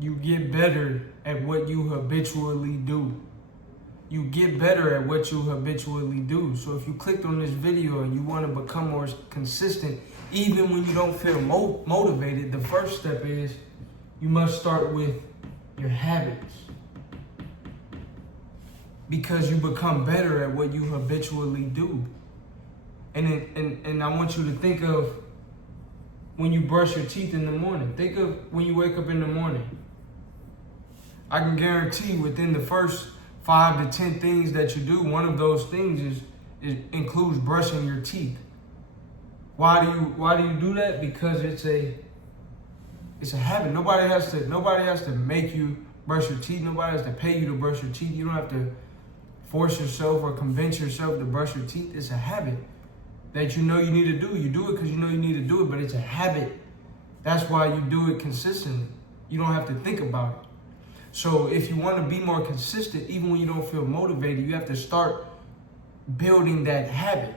you get better at what you habitually do. You get better at what you habitually do. So if you clicked on this video and you want to become more consistent, even when you don't feel motivated, the first step is you must start with your habits. Because you become better at what you habitually do. And I want you to think of when you brush your teeth in the morning. Think of when you wake up in the morning. I can guarantee within the first 5 to 10 things that you do, one of those things includes brushing your teeth. Why do you do that? Because it's a habit. Nobody has to make you brush your teeth. Nobody has to pay you to brush your teeth. You don't have to force yourself or convince yourself to brush your teeth. It's a habit that you know you need to do. You do it because you know you need to do it, but it's a habit. That's why you do it consistently. You don't have to think about it. So if you want to be more consistent, even when you don't feel motivated, you have to start building that habit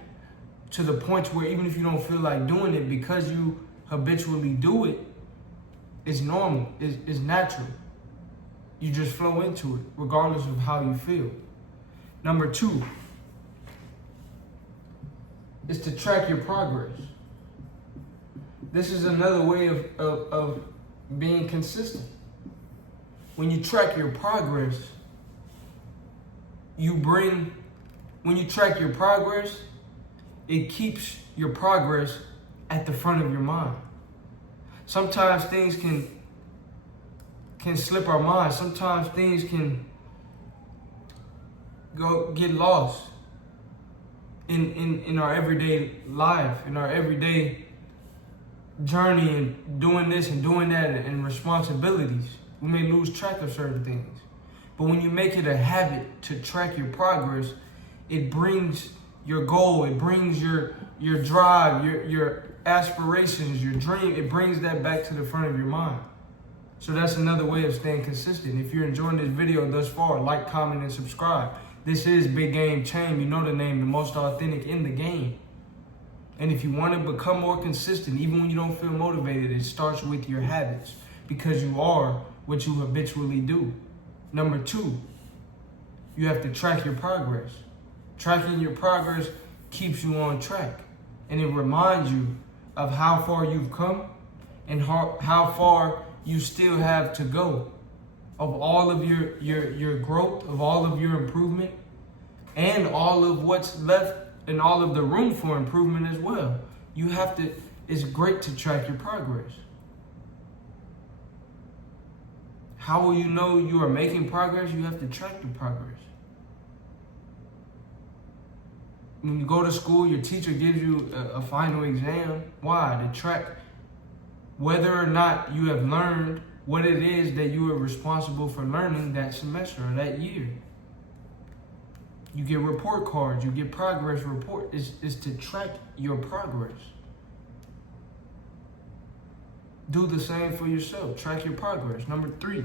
to the point where even if you don't feel like doing it, because you habitually do it, it's normal, it's natural. You just flow into it, regardless of how you feel. Number 2 is to track your progress. This is another way of being consistent. When you track your progress, it keeps your progress at the front of your mind. Sometimes things can slip our minds. Sometimes things can get lost in our everyday life, in our everyday journey, and doing this and doing that and responsibilities. We may lose track of certain things. But when you make it a habit to track your progress, it brings your goal, it brings your drive, your aspirations, your dream, it brings that back to the front of your mind. So that's another way of staying consistent. If you're enjoying this video thus far, like, comment, and subscribe. This is Big Game Chain. You know the name, the most authentic in the game. And if you want to become more consistent, even when you don't feel motivated, it starts with your habits, because you are what you habitually do. Number 2, you have to track your progress. Tracking your progress keeps you on track, and it reminds you of how far you've come and how far you still have to go, of all of your growth, of all of your improvement, and all of what's left and all of the room for improvement as well. It's great to track your progress. How will you know you are making progress? You have to track your progress. When you go to school, your teacher gives you a final exam. Why? To track whether or not you have learned what it is that you are responsible for learning that semester or that year. You get report cards, you get progress report. It's to track your progress. Do the same for yourself. Track your progress. Number 3.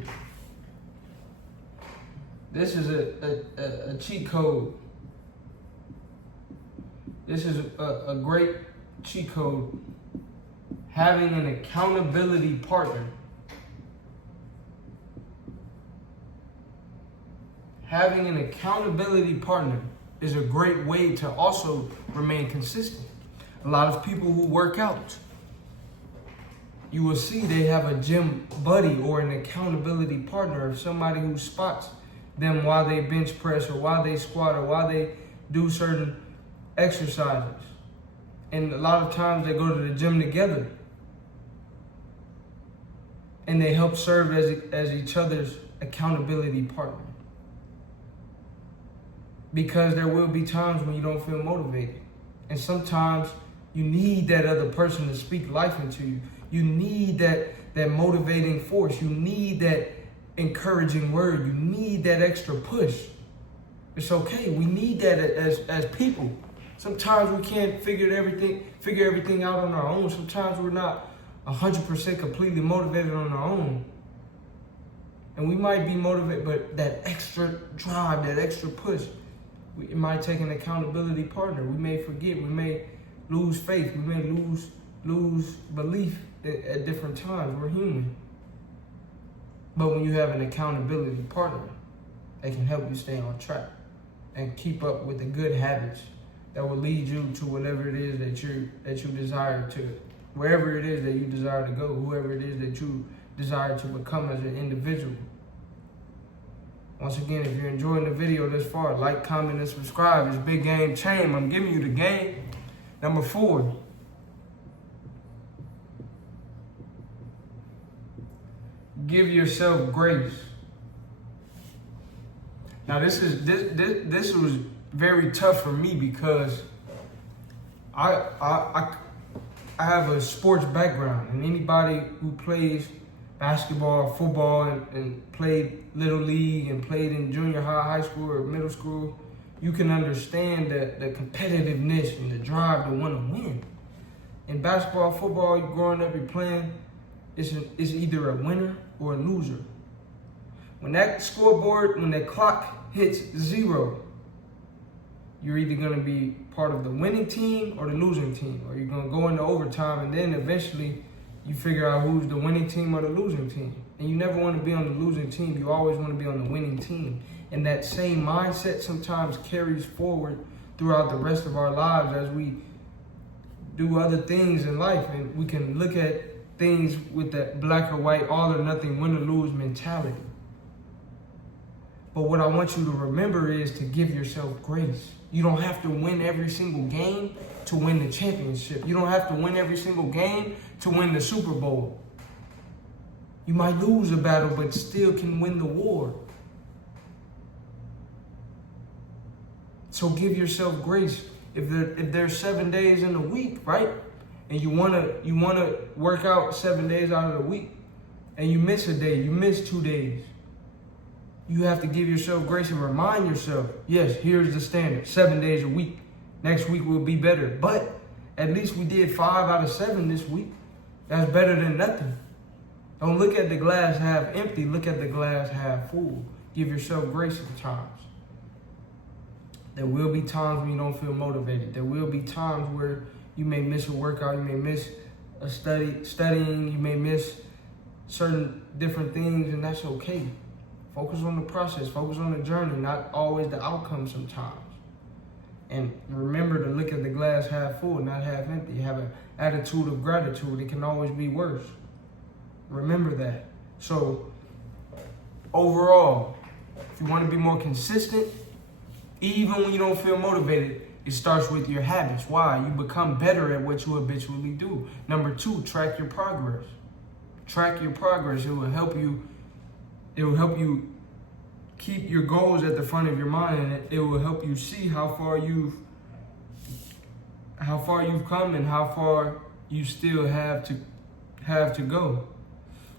This is a cheat code. This is a great cheat code. Having an accountability partner. Having an accountability partner is a great way to also remain consistent. A lot of people who work out, you will see they have a gym buddy or an accountability partner, or somebody who spots them while they bench press or while they squat or while they do certain exercises. And a lot of times they go to the gym together, and they help serve as each other's accountability partner. Because there will be times when you don't feel motivated. And sometimes you need that other person to speak life into you. You need that motivating force. You need that encouraging word. You need that extra push. It's okay. We need that as people. Sometimes we can't figure everything out on our own. Sometimes we're not 100% completely motivated on our own. And we might be motivated, but that extra drive, that extra push, it might take an accountability partner. We may forget. We may lose faith. We may lose belief at different times. We're human. But when you have an accountability partner, they can help you stay on track and keep up with the good habits that will lead you to whatever it is that you desire to, wherever it is that you desire to go, whoever it is that you desire to become as an individual. Once again, if you're enjoying the video this far, like, comment, and subscribe. It's Big Game Chain. I'm giving you the game. Number 4. Give yourself grace. Now this was very tough for me because I have a sports background, and anybody who plays basketball, football, and played little league and played in junior high school or middle school, you can understand the competitiveness and the drive to want to win. In basketball, football, growing up, you're playing, it's either a winner or a loser. When that scoreboard, when that clock hits 0, you're either going to be part of the winning team or the losing team, or you're going to go into overtime, and then eventually you figure out who's the winning team or the losing team. And you never want to be on the losing team. You always want to be on the winning team. And that same mindset sometimes carries forward throughout the rest of our lives as we do other things in life. And we can look at things with that black or white, all or nothing, win or lose mentality. But what I want you to remember is to give yourself grace. You don't have to win every single game to win the championship. You don't have to win every single game to win the Super Bowl. You might lose a battle, but still can win the war. So give yourself grace. If there's 7 days in a week, right? And you wanna work out 7 days out of the week, and you miss a day, you miss 2 days. You have to give yourself grace and remind yourself, yes, here's the standard, 7 days a week. Next week will be better. But at least we did 5 out of 7 this week. That's better than nothing. Don't look at the glass half empty, look at the glass half full. Give yourself grace at times. There will be times when you don't feel motivated. There will be times where you may miss a workout, you may miss a studying, you may miss certain different things, and that's okay. Focus on the process, focus on the journey, not always the outcome sometimes. And remember to look at the glass half full, not half empty. Have an attitude of gratitude. It can always be worse. Remember that. So overall, if you want to be more consistent, even when you don't feel motivated, it starts with your habits. Why? You become better at what you habitually do. Number 2, track your progress. Track your progress. It will help you keep your goals at the front of your mind, and it will help you see how far you've come and how far you still have to go.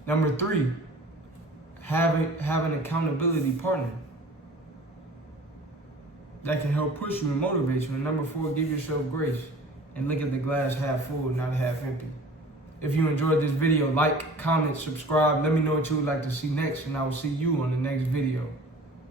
Number 3, have an accountability partner that can help push you and motivate you. And number 4, give yourself grace and look at the glass half full, not half empty. If you enjoyed this video, like, comment, subscribe. Let me know what you would like to see next, and I will see you on the next video.